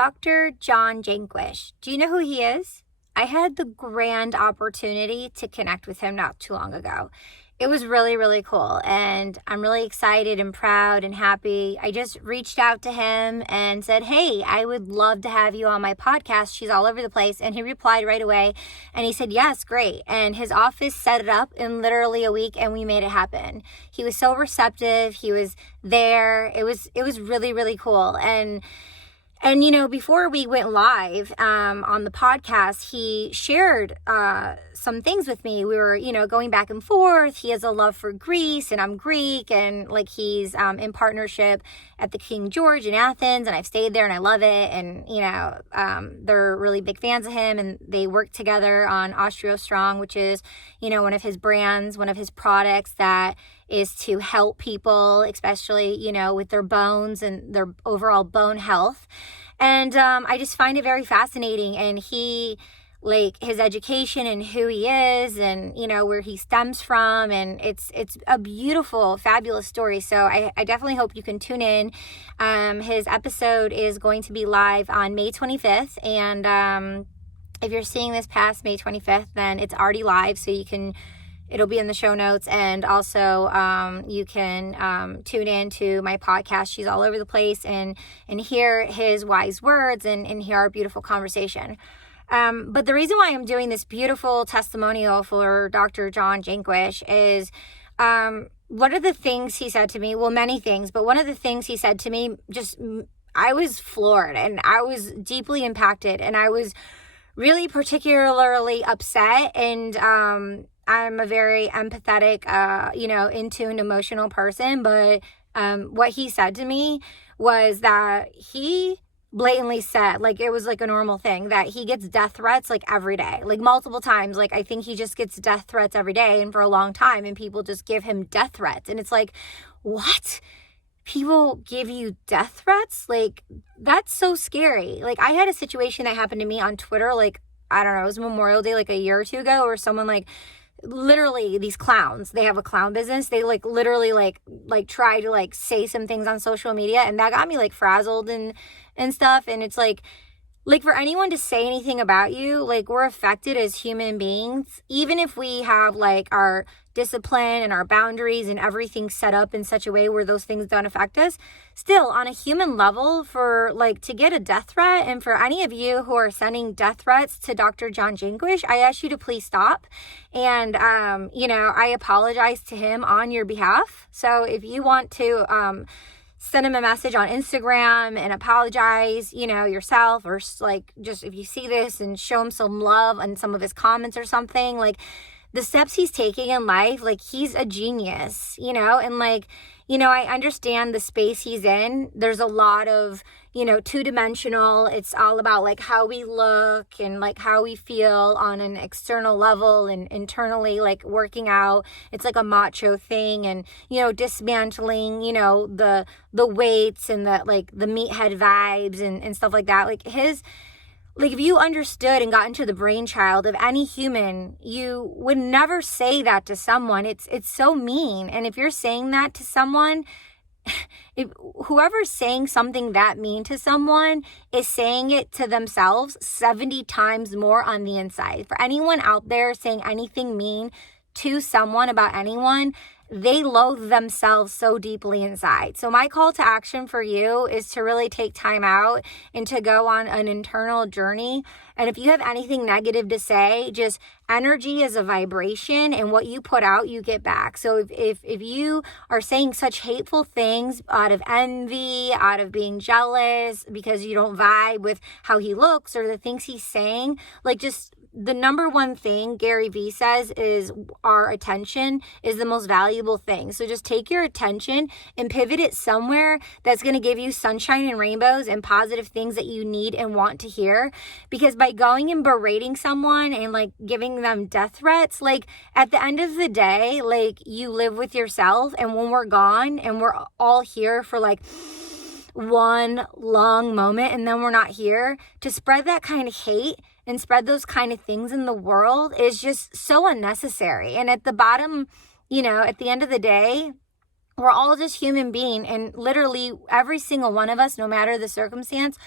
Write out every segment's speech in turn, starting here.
Dr. John Jaquish. Do you know who he is? I had the grand opportunity to connect with him not too long ago. It was really, really cool, and I'm really excited and proud and happy. I just reached out to him and said, hey, I would love to have you on my podcast. She's all over the place. And he replied right away, and he said, yes, great. And his office set it up in literally a week, and we made it happen. He was so receptive. He was there. It was really, really cool. And, you know, before we went live on the podcast, he shared some things with me. We were, you know, going back and forth. He has a love for Greece, and I'm Greek, and like he's in partnership at the King George in Athens, and I've stayed there and I love it. And, you know, they're really big fans of him, and they work together on OsteoStrong, which is, you know, one of his brands, one of his products that is to help people, especially, you know, with their bones and their overall bone health. And I just find it very fascinating. And he, like, his education and who he is and, you know, where he stems from. And it's a beautiful, fabulous story. So I definitely hope you can tune in. His episode is going to be live on May 25th. And if you're seeing this past May 25th, then it's already live. So it'll be in the show notes. And also you can tune in to my podcast. She's all over the place and hear his wise words and hear our beautiful conversation. But the reason why I'm doing this beautiful testimonial for Dr. John Jaquish is one of the things he said to me, well, many things, but one of the things he said to me, I was floored and I was deeply impacted, and I was really particularly upset. And I'm a very empathetic, in tune, emotional person. But what he said to me was that he blatantly said, like, it was like a normal thing, that he gets death threats like every day, like multiple times. Like, I think he just gets death threats every day and for a long time, and people just give him death threats. And it's like, what? People give you death threats? Like, that's so scary. Like, I had a situation that happened to me on Twitter, like, I don't know, it was Memorial Day, like a year or two ago, where someone, like, literally, these clowns, they have a clown business, they like literally like try to like say some things on social media, and that got me like frazzled and stuff. And it's like for anyone to say anything about you, like, we're affected as human beings, even if we have like our discipline and our boundaries and everything set up in such a way where those things don't affect us. Still, on a human level, for like to get a death threat, and for any of you who are sending death threats to Dr. John Jaquish, I ask you to please stop. And I apologize to him on your behalf. So if you want to send him a message on Instagram and apologize, yourself, or like, just if you see this, and show him some love on some of his comments or something, like, the steps he's taking in life, like, he's a genius, and like, I understand the space he's in. There's a lot of, two-dimensional. It's all about like how we look and like how we feel on an external level, and internally, like, working out. It's like a macho thing, and, dismantling, the weights and the meathead vibes and stuff like that. Like, if you understood and got into the brainchild of any human, you would never say that to someone. It's so mean. And if you're saying that to someone, if whoever's saying something that mean to someone is saying it to themselves 70 times more on the inside. For anyone out there saying anything mean to someone about anyone, they loathe themselves so deeply inside. So my call to action for you is to really take time out and to go on an internal journey. And if you have anything negative to say, just energy is a vibration, and what you put out, you get back. So if you are saying such hateful things out of envy, out of being jealous because you don't vibe with how he looks or the things he's saying, like, just the number one thing Gary Vee says is our attention is the most valuable thing. So just take your attention and pivot it somewhere that's going to give you sunshine and rainbows and positive things that you need and want to hear. Because by going and berating someone and like giving them death threats, like, at the end of the day, like, you live with yourself, and when we're gone and we're all here for like one long moment and then we're not here, to spread that kind of hate and spread those kind of things in the world is just so unnecessary. And at the bottom, at the end of the day, We're all just human being, and literally every single one of us, no matter the circumstance,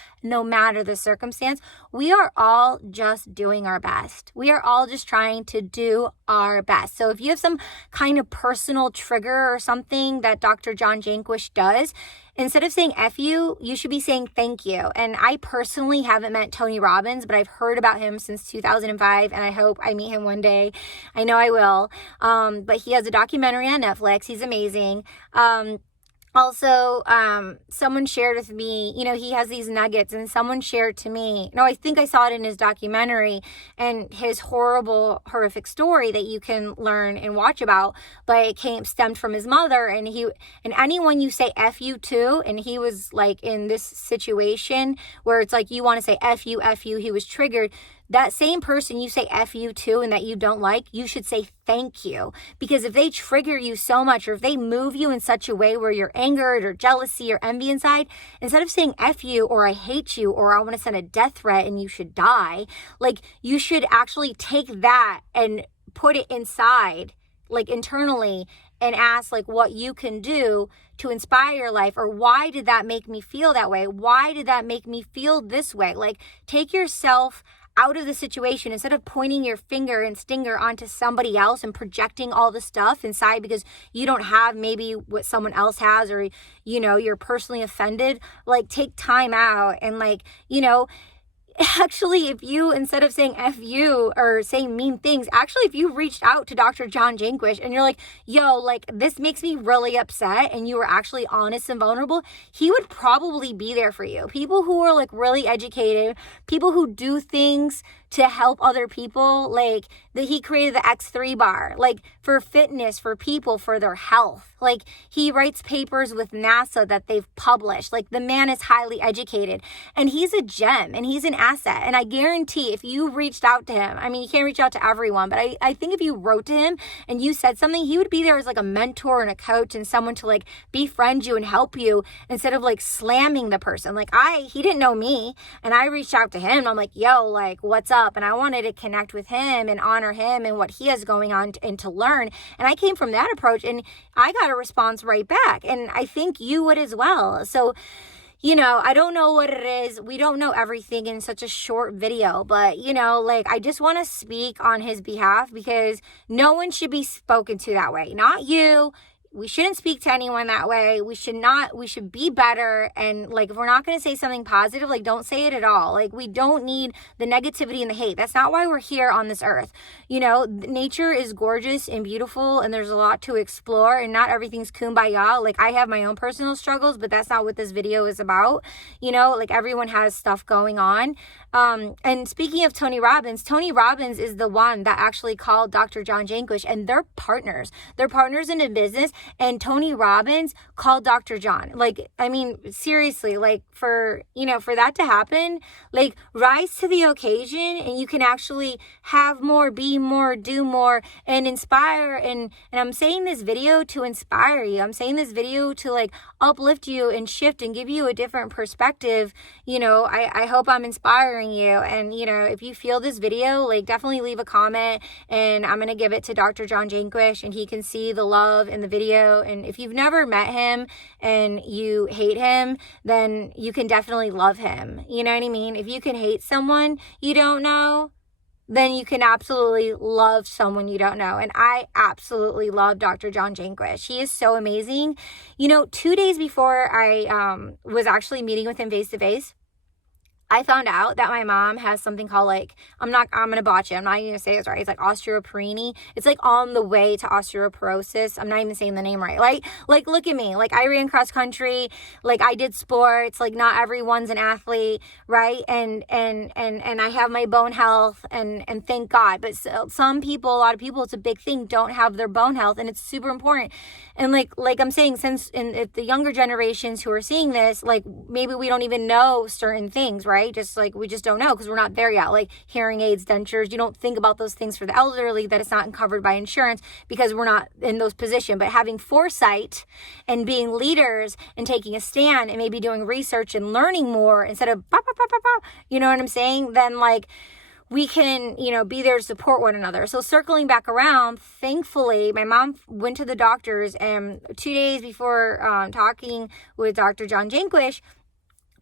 we are all just doing our best. We are all just trying to do our best. So if you have some kind of personal trigger or something that Dr. John Jaquish does, instead of saying F you, you should be saying thank you. And I personally haven't met Tony Robbins, but I've heard about him since 2005, and I hope I meet him one day. I know I will. But he has a documentary on Netflix. He's amazing. Also, someone shared with me, he has these nuggets, and someone shared to me, I think I saw it in his documentary, and his horrific story that you can learn and watch about, but it stemmed from his mother, and anyone you say F you to, and he was like in this situation where it's like you want to say F you, he was triggered. That same person you say F you to and that you don't like, you should say thank you. Because if they trigger you so much, or if they move you in such a way where you're angered or jealousy or envy inside, instead of saying F you or I hate you or I want to send a death threat and you should die, like you should actually take that and put it inside, like internally, and ask like what you can do to inspire your life, or why did that make me feel that way? Why did that make me feel this way? Like take yourself out of the situation instead of pointing your finger and stinger onto somebody else and projecting all the stuff inside because you don't have maybe what someone else has, or you're personally offended. Like take time out and actually, if you, instead of saying F you or saying mean things, actually, if you reached out to Dr. John Jaquish and you're like, yo, like, this makes me really upset, and you were actually honest and vulnerable, he would probably be there for you. People who are like really educated, people who do things to help other people, like that he created the X3 bar, like for fitness, for people, for their health. Like he writes papers with NASA that they've published. Like the man is highly educated, and he's a gem, and he's an asset. And I guarantee if you reached out to him, I mean, you can't reach out to everyone, but I think if you wrote to him and you said something, he would be there as like a mentor and a coach and someone to like befriend you and help you instead of like slamming the person. Like he didn't know me, and I reached out to him and I'm like, yo, like, what's up? And I wanted to connect with him and honor him and what he has going on and to learn. And I came from that approach, and I got a response right back. And I think you would as well. So, I don't know what it is. We don't know everything in such a short video, but I just want to speak on his behalf because no one should be spoken to that way. Not you. We shouldn't speak to anyone that way. We should be better. And like, if we're not going to say something positive, like don't say it at all. Like we don't need the negativity and the hate. That's not why we're here on this earth. Nature is gorgeous and beautiful, and there's a lot to explore, and not everything's kumbaya. Like I have my own personal struggles, but that's not what this video is about. Like everyone has stuff going on. And speaking of Tony Robbins is the one that actually called Dr. John Jaquish, and they're partners. They're partners in a business. And Tony Robbins called Dr. John. Like, I mean, seriously, like for that to happen, like rise to the occasion, and you can actually have more, be more, do more, and inspire. And I'm saying this video to inspire you. I'm saying this video to like uplift you and shift and give you a different perspective. I hope I'm inspiring you. And, if you feel this video, like definitely leave a comment, and I'm going to give it to Dr. John Jaquish, and he can see the love in the video. And if you've never met him and you hate him, then you can definitely love him. You know what I mean? If you can hate someone you don't know, then you can absolutely love someone you don't know. And I absolutely love Dr. John Jaquish. He is so amazing. 2 days before I was actually meeting with him face to face, I found out that my mom has something called I'm going to botch it. I'm not even going to say it's right. It's like osteoporosis. It's like on the way to osteoporosis. I'm not even saying the name right. Like look at me. Like I ran cross country. Like I did sports. Like not everyone's an athlete, right? And I have my bone health and thank God. But some people, a lot of people, it's a big thing, don't have their bone health, and it's super important. And like I'm saying, since if the younger generations who are seeing this, like maybe we don't even know certain things, right? Just like we just don't know because we're not there yet. Like hearing aids, dentures, you don't think about those things for the elderly, that it's not covered by insurance because we're not in those positions. But having foresight and being leaders and taking a stand and maybe doing research and learning more instead of you know what I'm saying? Then like we can, be there to support one another. So circling back around, thankfully, my mom went to the doctors, and 2 days before talking with Dr. John Jaquish,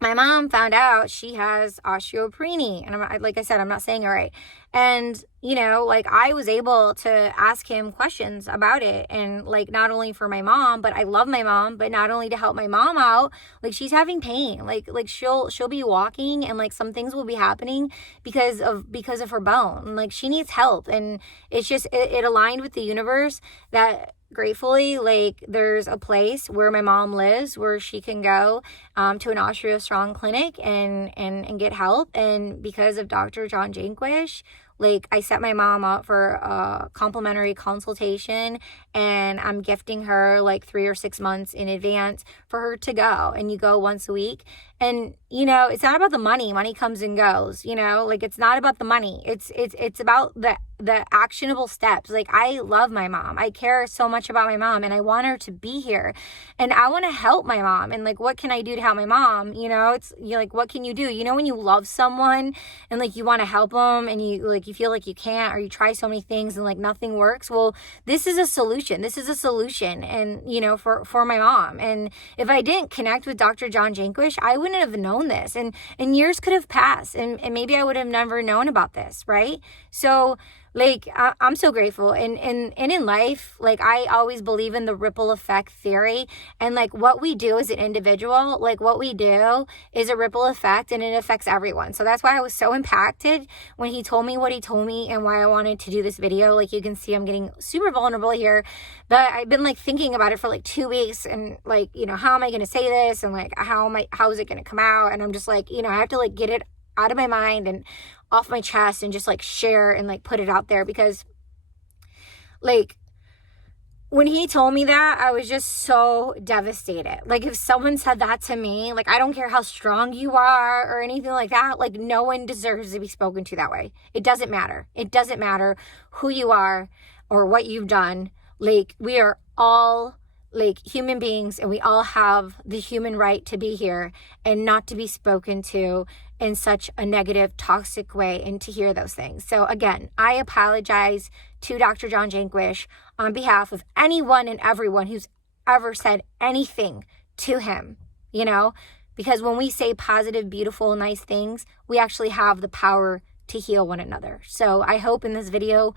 my mom found out she has osteoporosis. And like I said, I'm not saying it right. And, I was able to ask him questions about it. And not only for my mom, but I love my mom, but not only to help my mom out, she's having pain. She'll be walking, and some things will be happening because of her bone. She needs help. And it's just, it aligned with the universe that gratefully, there's a place where my mom lives where she can go to an OsteoStrong clinic and get help. And because of Dr. John Jaquish, I set my mom up for a complimentary consultation, and I'm gifting her 3 or 6 months in advance for her to go. And you go once a week. And, it's not about the money. Money comes and goes, it's not about the money. It's about the actionable steps. I love my mom. I care so much about my mom, and I want her to be here, and I want to help my mom. And what can I do to help my mom? It's what can you do? When you love someone and you want to help them, and you feel like you can't, or you try so many things and nothing works. Well, this is a solution. And, for my mom. And if I didn't connect with Dr. John Jaquish, I wouldn't have known this, and years could have passed, and maybe I would have never known about this. Right. So I'm so grateful. And in life, I always believe in the ripple effect theory. And what we do as an individual, what we do is a ripple effect, and it affects everyone. So that's why I was so impacted when he told me what he told me, and why I wanted to do this video. You can see I'm getting super vulnerable here, but I've been thinking about it for 2 weeks, and how am I going to say this? And how is it going to come out? And I'm just I have to get it out of my mind and off my chest, and just share and put it out there, because when he told me that, I was just so devastated. If someone said that to me, I don't care how strong you are or anything like that, no one deserves to be spoken to that way. It doesn't matter. It doesn't matter who you are or what you've done. We are all human beings, and we all have the human right to be here and not to be spoken to in such a negative, toxic way, and to hear those things. So again, I apologize to Dr. John Jaquish on behalf of anyone and everyone who's ever said anything to him, because when we say positive, beautiful, nice things, we actually have the power to heal one another. So I hope in this video,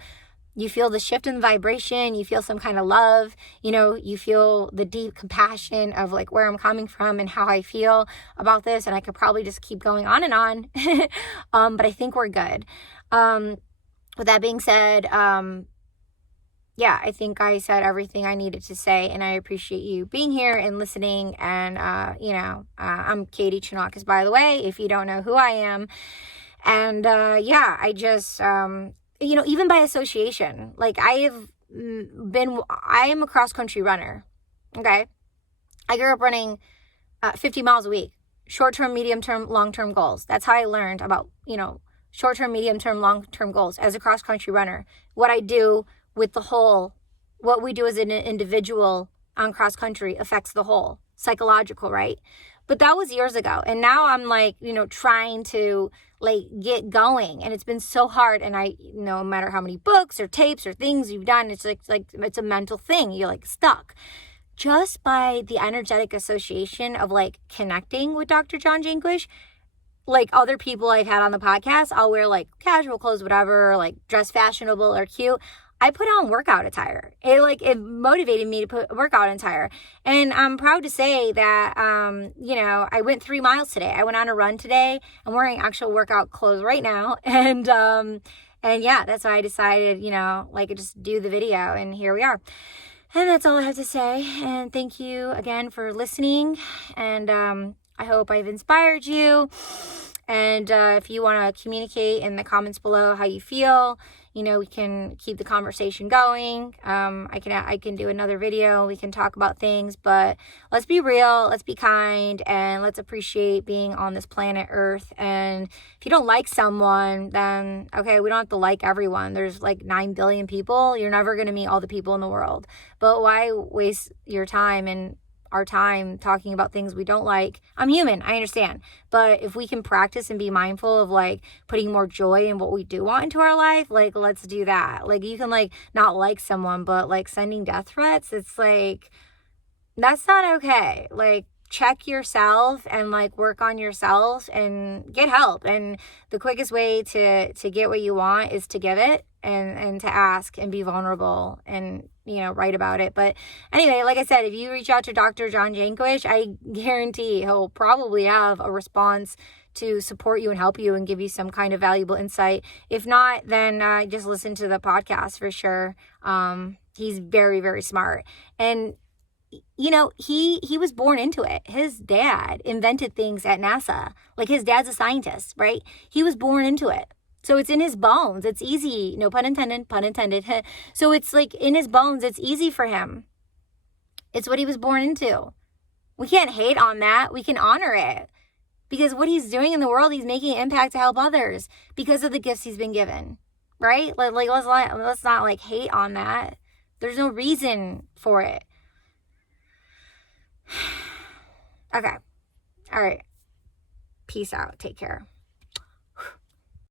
you feel the shift in vibration, you feel some kind of love, you feel the deep compassion of where I'm coming from and how I feel about this. And I could probably just keep going on and on, but I think we're good. With that being said, I think I said everything I needed to say, and I appreciate you being here and listening. And, I'm Katie Chonacas, by the way, if you don't know who I am. And, I just, even by association, I am a cross-country runner, okay? I grew up running 50 miles a week, short-term, medium-term, long-term goals. That's how I learned about, short-term, medium-term, long-term goals as a cross-country runner. What I do with the whole, what we do as an individual on cross-country affects the whole, psychological, right? But that was years ago. And now I'm trying to get going, and it's been so hard. And no matter how many books or tapes or things you've done, it's it's a mental thing. You're stuck. Just by the energetic association of connecting with Dr. John Jaquish, other people I've had on the podcast, I'll wear casual clothes, whatever, dress fashionable or cute. I put on workout attire. It motivated me to put workout attire. And I'm proud to say that, I went 3 miles today. I went on a run today. I'm wearing actual workout clothes right now. And that's why I decided, just do the video, and here we are. And that's all I have to say. And thank you again for listening. And, I hope I've inspired you. And, if you want to communicate in the comments below how you feel, we can keep the conversation going. I can do another video. We can talk about things, but let's be real, let's be kind, and let's appreciate being on this planet Earth. And if you don't like someone, then okay, we don't have to like everyone. There's 9 billion people. You're never going to meet all the people in the world, but why waste your time and our time talking about things we don't like. I'm human, I understand. But if we can practice and be mindful of like putting more joy in what we do want into our life, like let's do that. Like you can like not like someone, but like sending death threats, it's like, that's not okay. Like check yourself and like work on yourself and get help. And the quickest way to get what you want is to give it and to ask and be vulnerable and, you know, write about it. But anyway, like I said, if you reach out to Dr. John Jaquish, I guarantee he'll probably have a response to support you and help you and give you some kind of valuable insight. If not, then just listen to the podcast for sure. He's very, very smart. And you know, he was born into it. His dad invented things at NASA. Like his dad's a scientist, right? He was born into it. So it's in his bones. It's easy. No pun intended, pun intended. So it's like in his bones. It's easy for him. It's what he was born into. We can't hate on that. We can honor it. Because what he's doing in the world, he's making an impact to help others because of the gifts he's been given, right? Like let's not like hate on that. There's no reason for it. Okay. All right. Peace out. Take care.